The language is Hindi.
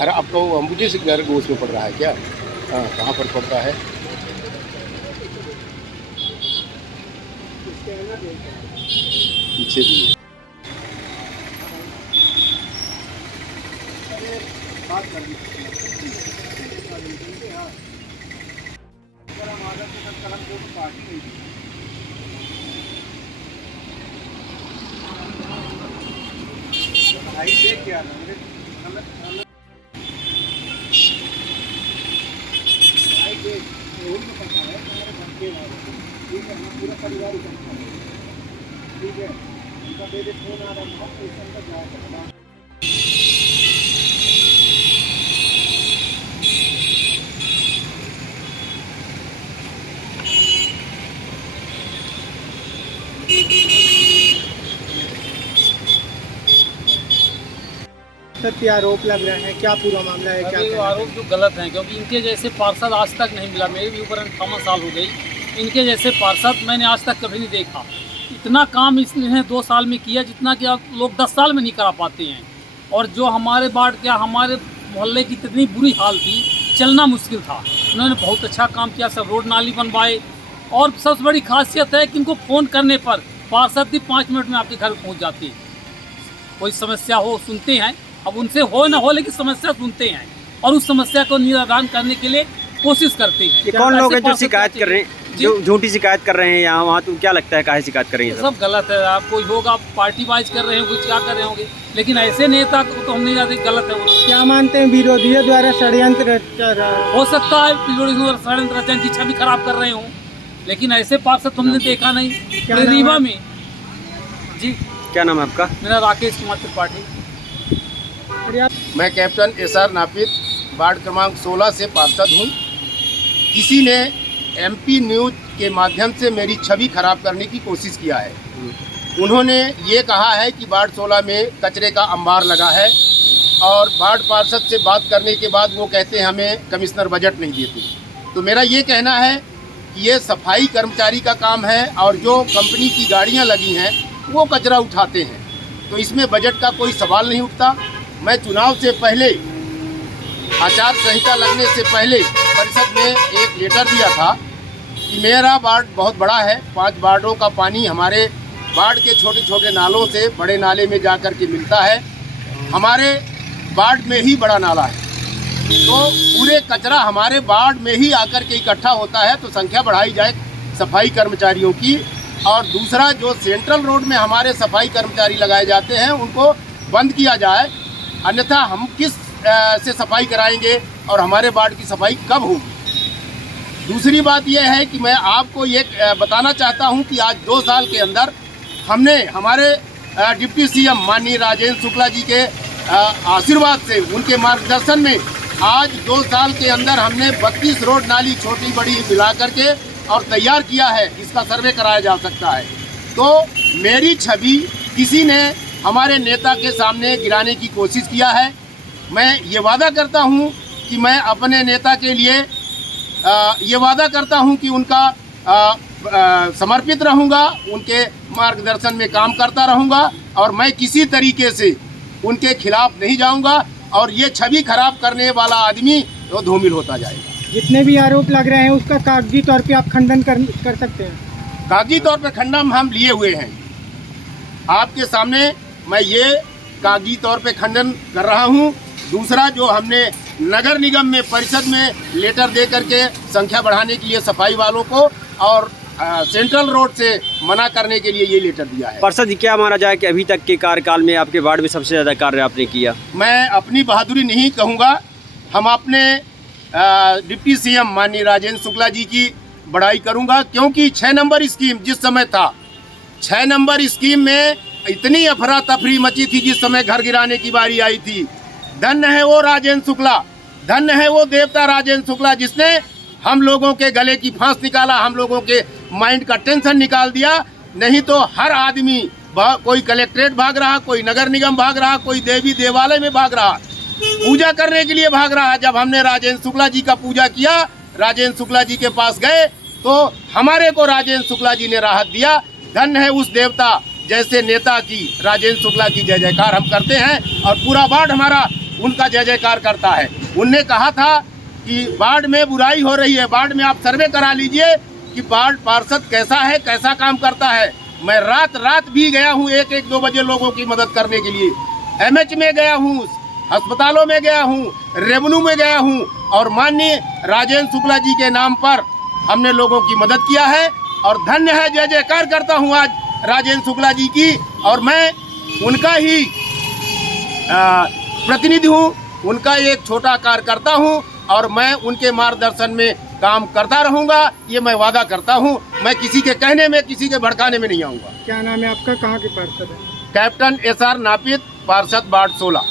घर आपका वो अंबुजे से घर वो उसमें पड़ रहा है क्या? हाँ, कहाँ पर पड़ रहा है? पीछे भी है। पूरा परिवार ठीक है, उनका मेरे फोन आ रहा था तो इस अंदर जाया करना। सत्य आरोप लग रहे हैं, क्या पूरा मामला है? क्या ये आरोप जो गलत हैं, क्योंकि इनके जैसे पार्षद आज तक नहीं मिला। मेरे भी ऊपर 58 साल हो गई, इनके जैसे पार्षद मैंने आज तक कभी नहीं देखा। इतना काम इसने 2 साल में किया जितना कि आप लोग 10 साल में नहीं करा पाते हैं। और जो हमारे वार्ड क्या हमारे मोहल्ले की इतनी बुरी हाल थी, चलना मुश्किल था, उन्होंने बहुत अच्छा काम किया। सब रोड नाली बनवाए, और सबसे बड़ी खासियत है कि इनको फ़ोन करने पर पार्षद भी 5 मिनट में आपके घर पहुँच जाते हैं। कोई समस्या हो सुनते हैं, अब उनसे हो ना हो लेकिन समस्या सुनते हैं और उस समस्या को निराकरण करने के लिए कोशिश करते हैं। ये कौन लोग हैं जो शिकायत कर रहे हैं, जो झूठी शिकायत कर रहे हैं यहाँ वहाँ? तो क्या लगता है काहे शिकायत कर रही है? सब गलत है। आप कोई होगा पार्टी वाइज कर रहे हो, कुछ क्या कर रहे होंगे, लेकिन ऐसे नेता को तो हम नहीं जानते, गलत है वो। क्या मानते हैं, विरोधियों द्वारा षड्यंत्र चल रहा है? हो सकता है षड्यंत्र की छवि खराब कर रहे हो, लेकिन ऐसे पार्षद हमने देखा नहीं रीवा में। जी, क्या नाम है आपका? मेरा राकेश कुमार त्रिपाठी। मैं कैप्टन SR नापित वार्ड क्रमांक 16 से पार्षद हूँ। किसी ने MP न्यूज़ के माध्यम से मेरी छवि खराब करने की कोशिश किया है। उन्होंने ये कहा है कि वार्ड 16 में कचरे का अंबार लगा है, और वार्ड पार्षद से बात करने के बाद वो कहते हैं हमें कमिश्नर बजट नहीं देते। तो मेरा ये कहना है कि ये सफाई कर्मचारी का काम है, और जो कंपनी की गाड़ियाँ लगी हैं वो कचरा उठाते हैं, तो इसमें बजट का कोई सवाल नहीं उठता। मैं चुनाव से पहले, आचार संहिता लगने से पहले परिषद में एक लेटर दिया था कि मेरा वार्ड बहुत बड़ा है, 5 वार्डों का पानी हमारे वार्ड के छोटे छोटे नालों से बड़े नाले में जा कर के मिलता है। हमारे वार्ड में ही बड़ा नाला है, तो पूरे कचरा हमारे वार्ड में ही आकर के इकट्ठा होता है। तो संख्या बढ़ाई जाए सफाई कर्मचारियों की, और दूसरा जो सेंट्रल रोड में हमारे सफाई कर्मचारी लगाए जाते हैं उनको बंद किया जाए, अन्यथा हम किस से सफाई कराएंगे और हमारे वार्ड की सफाई कब होगी। दूसरी बात यह है कि मैं आपको ये बताना चाहता हूं कि आज 2 साल के अंदर हमने हमारे डिप्टी CM माननीय राजेंद्र शुक्ला जी के आशीर्वाद से, उनके मार्गदर्शन में आज 2 साल के अंदर हमने 32 रोड नाली छोटी बड़ी मिला करके और तैयार किया है। इसका सर्वे कराया जा सकता है। तो मेरी छवि किसी ने हमारे नेता के सामने गिराने की कोशिश किया है। मैं ये वादा करता हूं कि मैं अपने नेता के लिए ये वादा करता हूं कि उनका समर्पित रहूंगा, उनके मार्गदर्शन में काम करता रहूंगा, और मैं किसी तरीके से उनके खिलाफ नहीं जाऊंगा, और ये छवि खराब करने वाला आदमी तो धूमिल होता जाएगा। जितने भी आरोप लग रहे हैं उसका कागजी तौर पे आप खंडन कर सकते हैं? कागजी तौर पे खंडन हम लिए हुए हैं। आपके सामने मैं ये कागजी तौर पे खंडन कर रहा हूँ। दूसरा, जो हमने नगर निगम में परिषद में लेटर दे करके संख्या बढ़ाने के लिए सफाई वालों को और सेंट्रल रोड से मना करने के लिए ये लेटर दिया है। पार्षद जी, क्या माना जाए कि अभी तक के कार्यकाल में आपके वार्ड में सबसे ज़्यादा कार्य आपने किया? मैं अपनी बहादुरी नहीं कहूँगा, हम अपने डिप्टी CM माननीय राजेंद्र शुक्ला जी की बड़ाई करूँगा, क्योंकि 6 नंबर स्कीम जिस समय था, 6 नंबर स्कीम में इतनी अफरा तफरी मची थी जिस समय घर गिराने की बारी आई थी। धन्य है वो राजेंद्र शुक्ला, धन्य है वो देवता राजेंद्र शुक्ला, जिसने हम लोगों के गले की फांस निकाला, हम लोगों के माइंड का टेंशन निकाल दिया। नहीं तो हर आदमी, कोई कलेक्ट्रेट भाग रहा, कोई नगर निगम भाग रहा, कोई देवी देवालय में भाग रहा, पूजा करने के लिए भाग रहा। जब हमने राजेंद्र शुक्ला जी का पूजा किया, राजेंद्र शुक्ला जी के पास गए, तो हमारे को राजेंद्र शुक्ला जी ने राहत दिया। धन्य है उस देवता जैसे नेता की, राजेंद्र शुक्ला की जय जयकार हम करते हैं। और पूरा वार्ड हमारा उनका जय जयकार करता है। उनने कहा था कि बाढ़ में बुराई हो रही है, बाढ़ में आप सर्वे करा लीजिए कि बाढ़ पार्षद कैसा है, कैसा काम करता है। मैं रात भी गया हूँ 1-2 बजे लोगों की मदद करने के लिए। एमएच में गया हूँ, अस्पतालों में गया हूँ, रेवेन्यू में गया हूँ और माननीय राजेंद्र शुक्ला जी के नाम पर हमने लोगों की मदद किया है और धन्य है, जय जयकार करता हूँ आज राजेंद्र शुक्ला जी की। और मैं उनका ही प्रतिनिधि हूँ, उनका एक छोटा कार्यकर्ता हूँ और मैं उनके मार्गदर्शन में काम करता रहूँगा, ये मैं वादा करता हूँ। मैं किसी के कहने में, किसी के भड़काने में नहीं आऊँगा। क्या नाम है आपका, कहाँ के पार्षद है? कैप्टन SR नापित, पार्षद वार्ड 16।